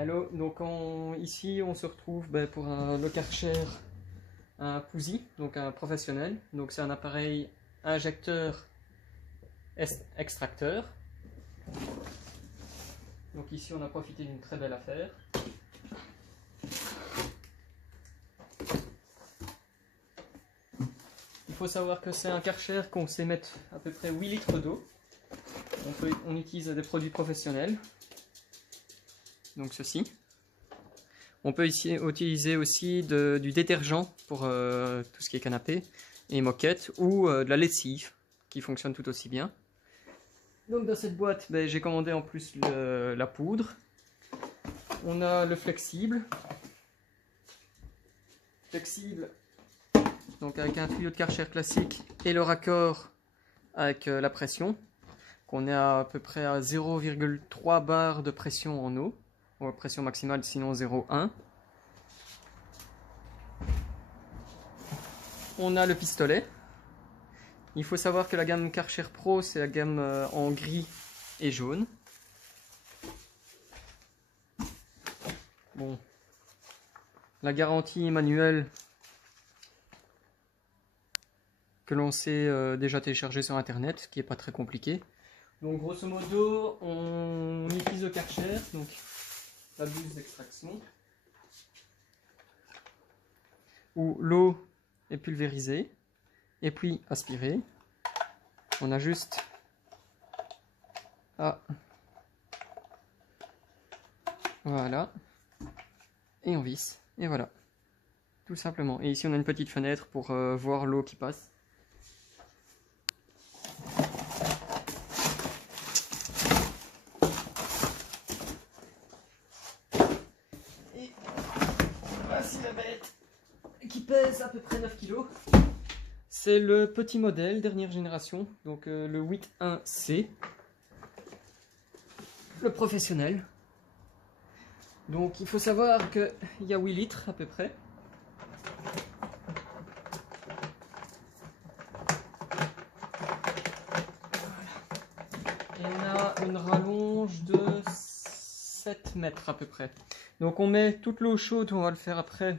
Hello, donc ici on se retrouve pour le Karcher, un Pouzy, donc un professionnel. Donc c'est un appareil injecteur extracteur. Donc ici on a profité d'une très belle affaire. Il faut savoir que c'est un Karcher qu'on sait mettre à peu près 8 litres d'eau. On utilise des produits professionnels. Donc ceci. On peut ici utiliser aussi du détergent pour tout ce qui est canapé et moquette, ou de la lessive qui fonctionne tout aussi bien. Donc dans cette boîte, j'ai commandé en plus la poudre. On a le flexible. Donc avec un tuyau de Karcher classique et le raccord avec la pression. Qu'on est à peu près à 0,3 bar de pression en eau. Pression maximale, sinon 0,1. On a le pistolet. Il faut savoir que la gamme Karcher Pro, c'est la gamme en gris et jaune. Bon. La garantie manuelle que l'on sait déjà télécharger sur internet, ce qui n'est pas très compliqué. Donc grosso modo, on utilise le Karcher, donc la buse d'extraction, où l'eau est pulvérisée et puis aspirée. On a juste à... Voilà. Et on visse. Et voilà. Tout simplement. Et ici on a une petite fenêtre pour voir l'eau qui passe. Et voici la bête qui pèse à peu près 9 kg. C'est le petit modèle, dernière génération, donc le 81C, le professionnel. Donc il faut savoir qu'il y a 8 litres à peu près. Et on a une rallonge de 7 mètres à peu près. Donc on met toute l'eau chaude, on va le faire après.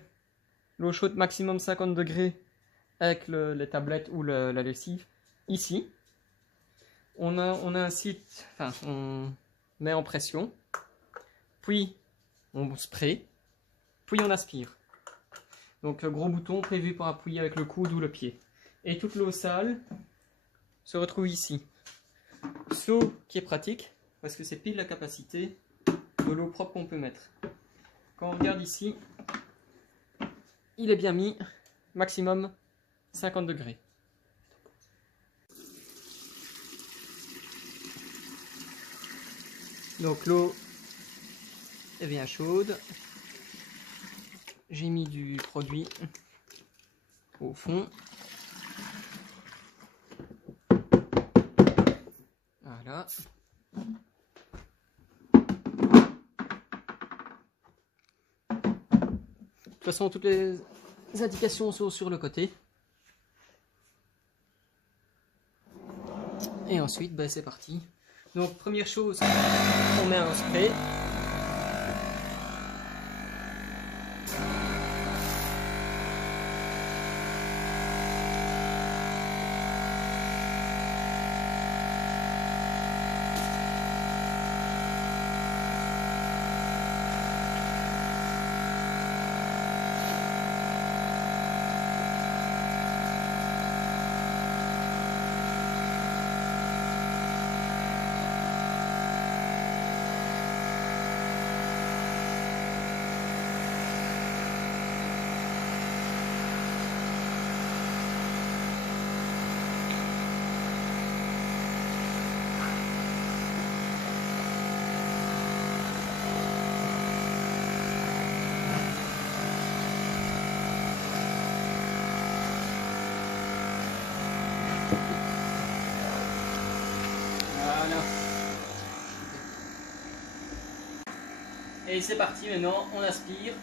L'eau chaude maximum 50 degrés avec les tablettes ou la lessive. Ici, on a un site, enfin on met en pression, puis on spray, puis on aspire. Donc gros bouton prévu pour appuyer avec le coude ou le pied. Et toute l'eau sale se retrouve ici. Seau qui est pratique, parce que c'est pile la capacité de l'eau propre qu'on peut mettre. Quand on regarde ici, il est bien mis, maximum 50 degrés. Donc l'eau est bien chaude. J'ai mis du produit au fond. Voilà. De toute façon, toutes les indications sont sur le côté. Et ensuite, c'est parti. Donc, première chose, on met un spray. Et c'est parti, maintenant on aspire.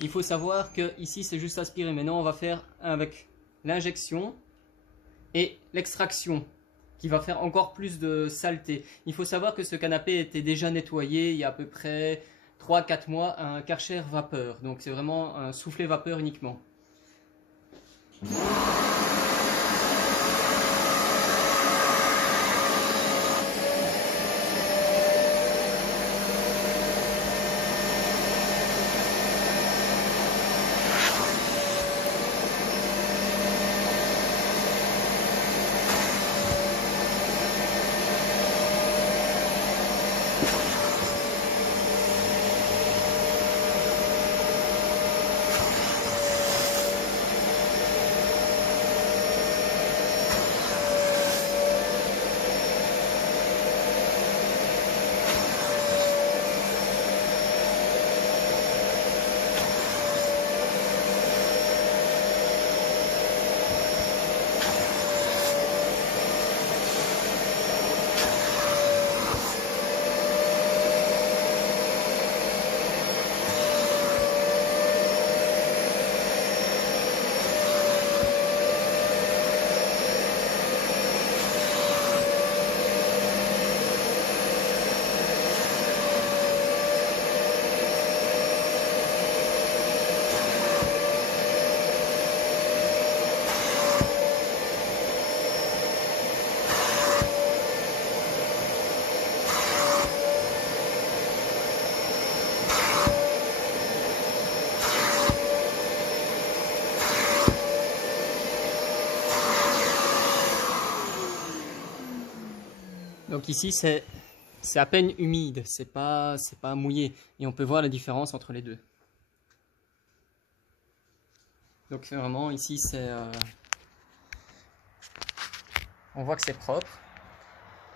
il faut savoir que ici c'est juste aspiré. Maintenant on va faire avec l'injection et l'extraction qui va faire encore plus de saleté. Il faut savoir que ce canapé était déjà nettoyé il y a à peu près 3-4 mois à un Karcher vapeur. Donc c'est vraiment un soufflet vapeur uniquement. Donc ici c'est à peine humide, c'est pas mouillé et on peut voir la différence entre les deux. Donc vraiment ici c'est on voit que c'est propre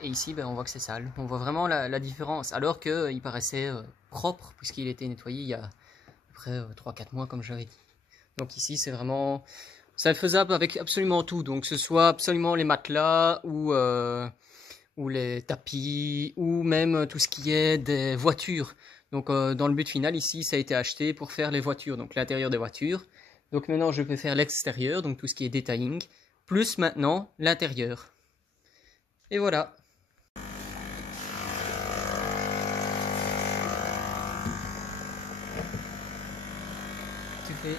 et ici ben, on voit que c'est sale. On voit vraiment la différence alors qu'il paraissait propre puisqu'il était nettoyé il y a à peu près 3-4 mois comme j'avais dit. Donc ici c'est vraiment ça faisable avec absolument tout, donc que ce soit absolument les matelas ou les tapis, ou même tout ce qui est des voitures. Donc dans le but final ici, ça a été acheté pour faire les voitures, donc l'intérieur des voitures. Donc maintenant je vais faire l'extérieur, donc tout ce qui est detailing, plus maintenant l'intérieur. Et voilà. Tu fais...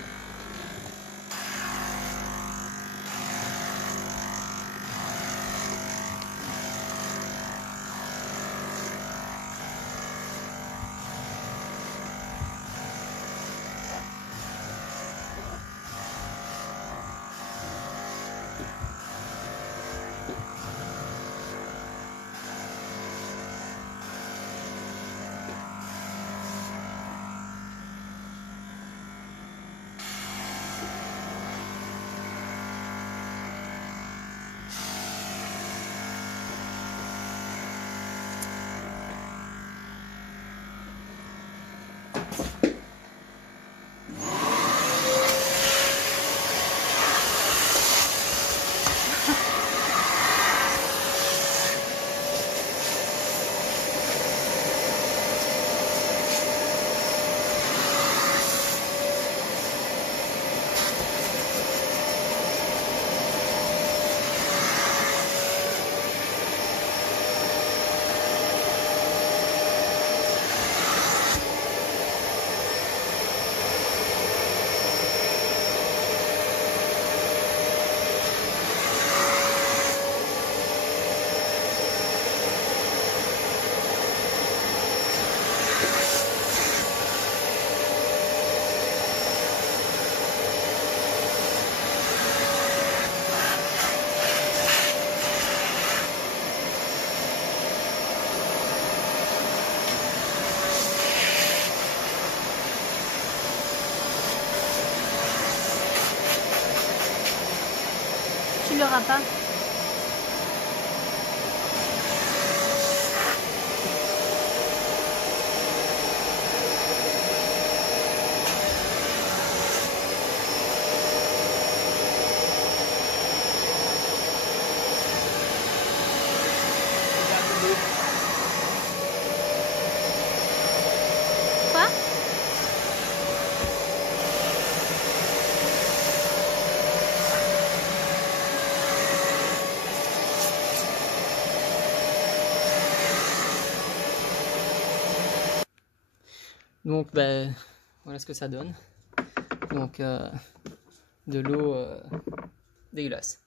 Tu l'auras pas. Quoi? Donc ben, voilà ce que ça donne. Donc de l'eau dégueulasse.